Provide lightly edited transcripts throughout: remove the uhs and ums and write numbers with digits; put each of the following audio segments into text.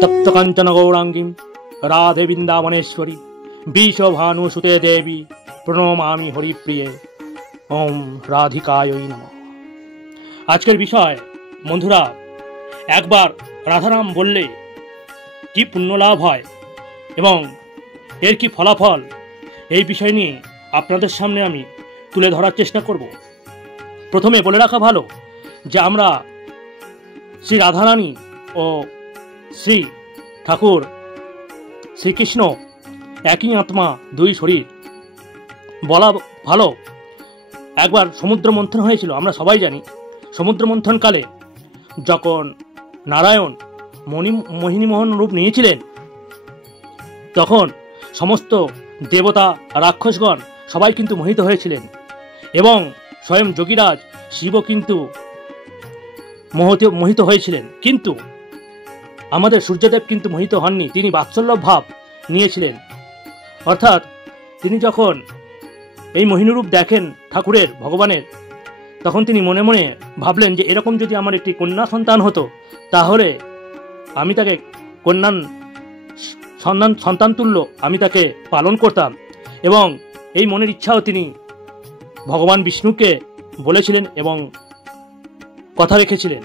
तप्त कांचन गौरांगी राधे वृंदावनेश्वरी विश्वभानुसुते देवी प्रणमामि हरिप्रिये ओम राधिकायै नमः। আজকের বিষয় বন্ধুরা, একবার রাধারাম বললে কি পুণ্য লাভ হয় এবং এর কি ফলাফল, এই বিষয় নিয়ে আপনাদের সামনে আমি তুলে ধরার চেষ্টা করব। প্রথমে বলে রাখা ভালো যে আমরা শ্রী রাধারানী ও শ্রী ঠাকুর শ্রীকৃষ্ণ একই আত্মা দুই শরীর। বলা ভালো, একবার সমুদ্র মন্থন হয়েছিল। আমরা সবাই জানি সমুদ্র মন্থনকালে যখন নারায়ণ মোহিনীমোহন রূপ নিয়েছিলেন, তখন সমস্ত দেবতা রাক্ষসগণ সবাই কিন্তু মোহিত হয়েছিলেন এবং স্বয়ং যোগীরাজ শিবও কিন্তু মোহিত হয়েছিলেন। কিন্তু আমাদের সূর্যদেব কিন্তু মোহিত হননি, তিনি বাৎসল্য ভাব নিয়েছিলেন। অর্থাৎ তিনি যখন এই মোহিনীরূপ দেখেন ঠাকুরের, ভগবানের, তখন তিনি মনে মনে ভাবলেন যে এরকম যদি আমার একটি কন্যা সন্তান হতো তাহলে আমি তাকে সন্তান তুল্য আমি তাকে পালন করতাম। এবং এই মনের ইচ্ছাও তিনি ভগবান বিষ্ণুকে বলেছিলেন এবং কথা রেখেছিলেন।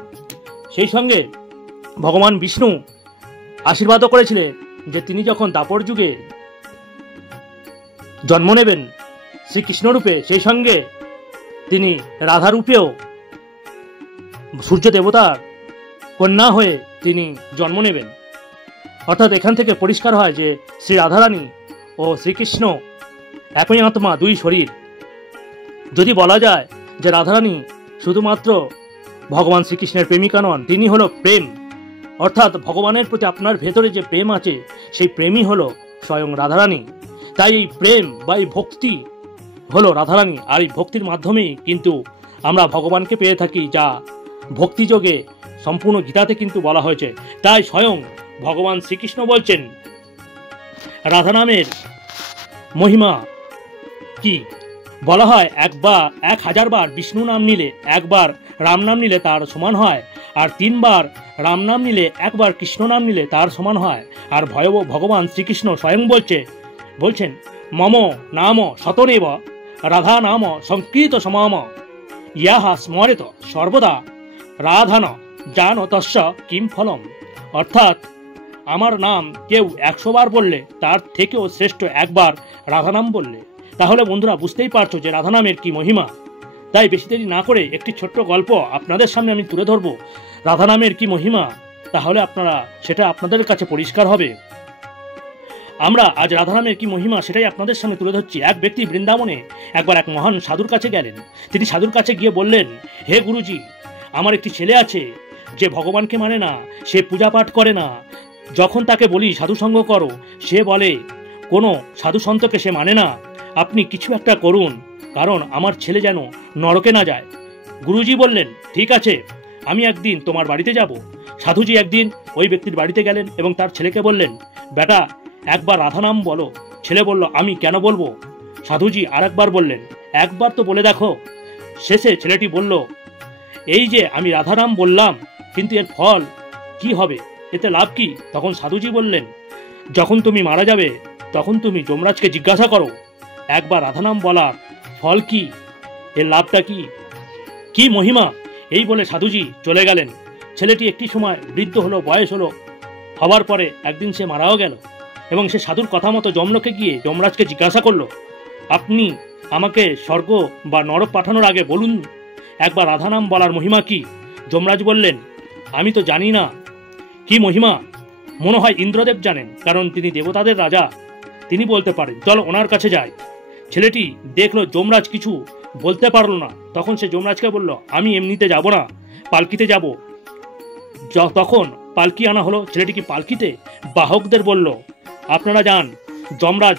সেই সঙ্গে ভগবান বিষ্ণু আশীর্বাদও করেছিলেন যে তিনি যখন দাপর যুগে জন্ম নেবেন শ্রীকৃষ্ণ রূপে, সেই সঙ্গে তিনি রাধা রূপেও সূর্য দেবতার কন্যা হয়ে তিনি জন্ম নেবেন। অর্থাৎ এখান থেকে পরিষ্কার হয় যে শ্রী রাধারানী ও শ্রীকৃষ্ণ একই আত্মা দুই শরীর। যদি বলা যায় যে রাধারানী শুধুমাত্র ভগবান শ্রীকৃষ্ণের প্রেমিকা নন, তিনি হলো প্রেম। অর্থাৎ ভগবানের প্রতি আপনার ভেতরে যে প্রেম আছে সেই প্রেমই হলো স্বয়ং রাধারানী। তাই এই প্রেম বা এই ভক্তি হলো রাধারানী, আর এই ভক্তির মাধ্যমেই কিন্তু আমরা ভগবানকে পেয়ে থাকি, যা ভক্তিযোগে সম্পূর্ণ গীতাতে কিন্তু বলা হয়েছে। তাই স্বয়ং ভগবান শ্রীকৃষ্ণ বলছেন রাধা নামের মহিমা কি। বলা হয় 1000 বার বিষ্ণু নাম নিলে একবার রাম নাম নিলে তার সমান হয়, আর 3 বার রাম নাম নিলে একবার কৃষ্ণ নাম নিলে তার সমান হয়। আর ভগবান শ্রীকৃষ্ণ স্বয়ং বলছেন মম নাম শতনেব রাধা নাম সংকৃত সমাম ইয়াহা স্মরেত সর্বদা রাধান জান তস্য কিম ফলম। অর্থাৎ আমার নাম কেউ 100 বার বললে তার থেকেও শ্রেষ্ঠ একবার রাধা নাম বললে। তাহলে বন্ধুরা বুঝতেই পারছো যে রাধা নামের কি মহিমা। তাই বেশি দেরি না করে একটি ছোট্ট গল্প আপনাদের সামনে আমি তুলে ধরবো রাধা নামের কি মহিমা, তাহলে সেটা আপনাদের কাছে পরিষ্কার হবে। আমরা আজ রাধা নামের কি মহিমা সেটাই আপনাদের সামনে তুলে ধরছি। এক ব্যক্তি বৃন্দাবনে একবার এক মহান সাধুর কাছে গেলেন। তিনি সাধুর কাছে গিয়ে বললেন, হে গুরুজি, আমার একটি ছেলে আছে যে ভগবানকে মানে না, সে পূজা পাঠ করে না। যখন তাকে বলি সাধু সঙ্গ করো, সে বলে কোনো সাধু সন্তকে সে মানে না। আপনি কিছু একটা করুন, কারণ আমার ছেলে যেন নরকে না যায়। গুরুজি বললেন, ঠিক আছে, আমি একদিন তোমার বাড়িতে যাব। সাধুজি একদিন ওই ব্যক্তির বাড়িতে গেলেন এবং তার ছেলেকে বললেন, বেটা একবার রাধা নাম বলো। ছেলে বলল, আমি কেন বলবো? সাধুজি আরেকবার বললেন, একবার তো বলে দেখো। শেষে ছেলেটি বলল, এই যে আমি রাধা নাম বললাম, কিন্তু এর ফল কি হবে, এতে লাভ কি? তখন সাধুজি বললেন, যখন তুমি মারা যাবে তখন তুমি যমরাজকে জিজ্ঞাসা করো একবার রাধা নাম বলার ফল কি, এর লাভটা কি, কি মহিমা। এই বলে সাধুজি চলে গেলেন। ছেলেটি একটি সময় বৃদ্ধ হলো, বয়স হলো, হওয়ার পরে একদিন সে মারাও গেল এবং সে সাধুর কথা মতো যমলোকে গিয়ে যমরাজকে জিজ্ঞাসা করলো, আপনি আমাকে স্বর্গ বা নরক পাঠানোর আগে বলুন একবার রাধা নাম বলার মহিমা কি। যমরাজ বললেন, আমি তো জানি না কি মহিমা, মনে হয় ইন্দ্রদেব জানেন, কারণ তিনি দেবতাদের রাজা, তিনি বলতে পারেন, চলো ওনার কাছে যাই। ছেলেটি দেখলো যমরাজ কিছু বলতে পারলো না। তখন সে যমরাজকে বলল, আমি এমনিতে যাব না, পালকিতে যাব। তখন পালকি আনা হলো। ছেলেটি কি পালকিতে বাহকদের বলল, আপনারা যান, যমরাজ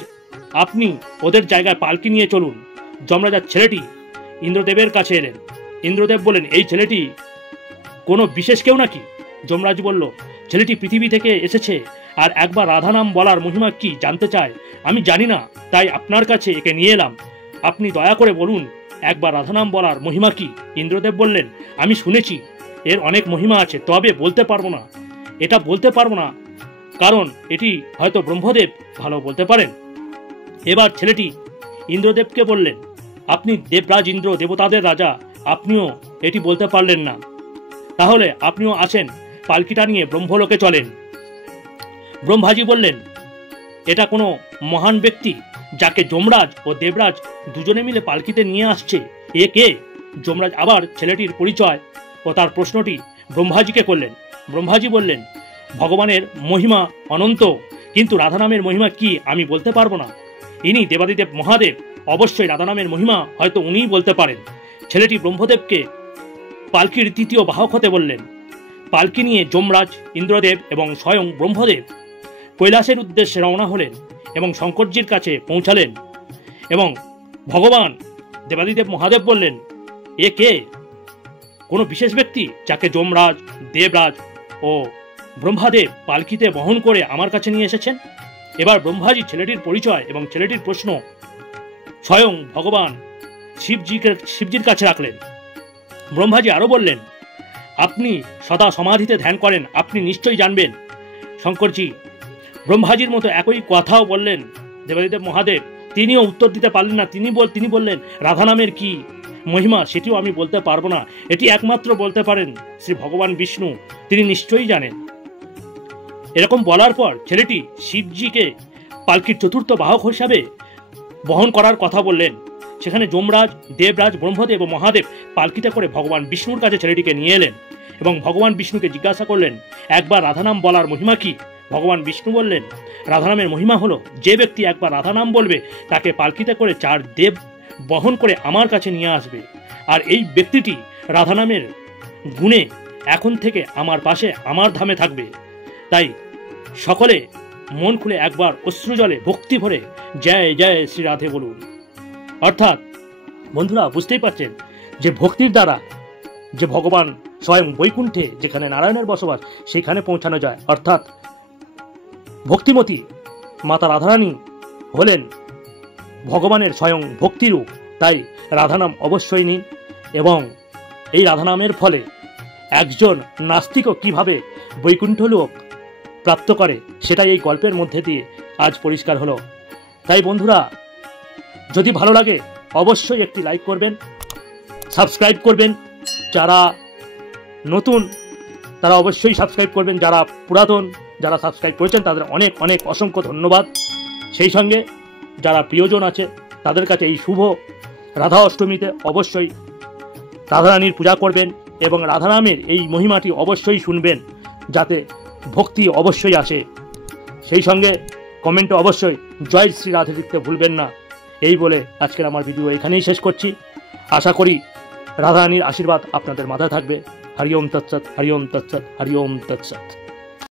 আপনি ওদের জায়গায় পালকি নিয়ে চলুন। যমরাজ আর ছেলেটি ইন্দ্রদেবের কাছে এলেন। ইন্দ্রদেব বলেন, এই ছেলেটি কোনো বিশেষ কেউ নাকি? যমরাজ বলল, ছেলেটি পৃথিবী থেকে এসেছে আর একবার রাধা নাম বলার মহিমা কি জানতে চায়। আমি জানি না, তাই আপনার কাছে একে নিয়ে এলাম। আপনি দয়া করে বলুন একবার রাধা নাম বলার মহিমা কি। ইন্দ্রদেব বললেন, আমি শুনেছি এর অনেক মহিমা আছে, তবে বলতে পারবো না, এটা বলতে পারবো না কারণ এটি হয়তো ব্রহ্মদেব ভালো বলতে পারেন। এবার ছেলেটি ইন্দ্রদেবকে বললেন, আপনি দেবরাজ ইন্দ্র, দেবতাদের রাজা, আপনিও এটি বলতে পারলেন না, তাহলে আপনিও আসেন, পালকিটা নিয়ে ব্রহ্মলোকে চলেন। ব্রহ্মাজি বললেন, এটা কোনো মহান ব্যক্তি যাকে যমরাজ ও দেবরাজ দুজনে মিলে পালকিতে নিয়ে আসছে, এ কে? যমরাজ আবার ছেলেটির পরিচয় ও তার প্রশ্নটি ব্রহ্মাজিকে করলেন। ব্রহ্মাজি বললেন, ভগবানের মহিমা অনন্ত, কিন্তু রাধা নামের মহিমা কি আমি বলতে পারবো না। ইনি দেবাদিদেব মহাদেব, অবশ্যই রাধা নামের মহিমা হয়তো উনিই বলতে পারেন। ছেলেটি ব্রহ্মদেবকে পালকির তৃতীয় বাহক হতে বললেন। পালকি নিয়ে যমরাজ, ইন্দ্রদেব এবং স্বয়ং ব্রহ্মদেব কৈলাসের উদ্দেশ্যে রওনা হলেন এবং শঙ্করজির কাছে পৌঁছালেন। এবং ভগবান দেবাদিদেব মহাদেব বললেন, এ কে? কোনো বিশেষ ব্যক্তি যাকে যমরাজ, দেবরাজ ও ব্রহ্মাদেব পালকিতে বহন করে আমার কাছে নিয়ে এসেছেন। এবার ব্রহ্মাজি ছেলেটির পরিচয় এবং ছেলেটির প্রশ্ন স্বয়ং ভগবান শিবজির কাছে রাখলেন। ব্রহ্মাজি আরো বললেন, আপনি সদা সমাধিতে ধ্যান করেন, আপনি নিশ্চয়ই জানবেন। শঙ্করজি ব্রহ্মাজির মতো একই কথাও বললেন। দেবাদিদেব মহাদেব তিনিও উত্তর দিতে পারলেন না। তিনি বললেন, রাধা নামের কি মহিমা সেটিও আমি বলতে পারবো না, এটি একমাত্র বলতে পারেন শ্রী ভগবান বিষ্ণু, তিনি নিশ্চয়ই জানেন। এরকম বলার পর ছেলেটি শিবজিকে পালকির চতুর্থ বাহক হিসাবে বহন করার কথা বললেন। সেখানে যমরাজ, দেবরাজ, ব্রহ্মদেব ও মহাদেব পালকিতে করে ভগবান বিষ্ণুর কাছে ছেলেটিকে নিয়ে এলেন এবং ভগবান বিষ্ণুকে জিজ্ঞাসা করলেন, একবার রাধানাম বলার মহিমা কি? ভগবান বিষ্ণু বললেন, রাধানামের মহিমা হলো, যে ব্যক্তি একবার রাধানাম বলবে তাকে পালকিতে করে 4 দেব বহন করে আমার কাছে নিয়ে আসবে, আর এই ব্যক্তিটি রাধানামের গুণে এখন থেকে আমার পাশে, আমার ধামে থাকবে। তাই সকলে মন খুলে একবার অশ্রুজলে ভক্তি ভরে জয় জয় শ্রী রাধে বলুন। অর্থাৎ বন্ধুরা বুঝতেই পারছেন যে ভক্তির দ্বারা যে ভগবান স্বয়ং বৈকুণ্ঠে, যেখানে নারায়ণের বসবাস, সেখানে পৌঁছানো যায়। অর্থাৎ ভক্তিমতী মাতা রাধারানী হলেন ভগবানের স্বয়ং ভক্তিরূপ। তাই রাধানাম অবশ্যই নিন, এবং এই রাধানামের ফলে একজন নাস্তিকও কিভাবে বৈকুণ্ঠ লোক প্রাপ্ত করে সেটাই এই গল্পের মধ্যে দিয়ে আজ পরিষ্কার হলো। তাই বন্ধুরা, যদি ভালো লাগে অবশ্যই একটি লাইক করবেন, সাবস্ক্রাইব করবেন। যারা নতুন তারা অবশ্যই সাবস্ক্রাইব করবেন, যারা পুরাতন যারা সাবস্ক্রাইব করেছেন তাদের অনেক অনেক অসংখ্য ধন্যবাদ। সেই সঙ্গে যারা প্রিয়জন আছে তাদের কাছে এই শুভ রাধা অষ্টমীতে অবশ্যই রাধারানীর পূজা করবেন এবং রাধানামের এই মহিমাটি অবশ্যই শুনবেন, যাতে ভক্তি অবশ্যই আসে। সেই সঙ্গে কমেন্টে অবশ্যই জয় শ্রী রাধে লিখতে ভুলবেন না। এই বলে আজকের আমার ভিডিও এখানেই শেষ করছি। আশা করি রাধারানীর আশীর্বাদ আপনাদের মাথায় থাকবে। হরি ওম তৎসৎ, হরি ওম তৎসৎ, হরি ওম তৎসৎ।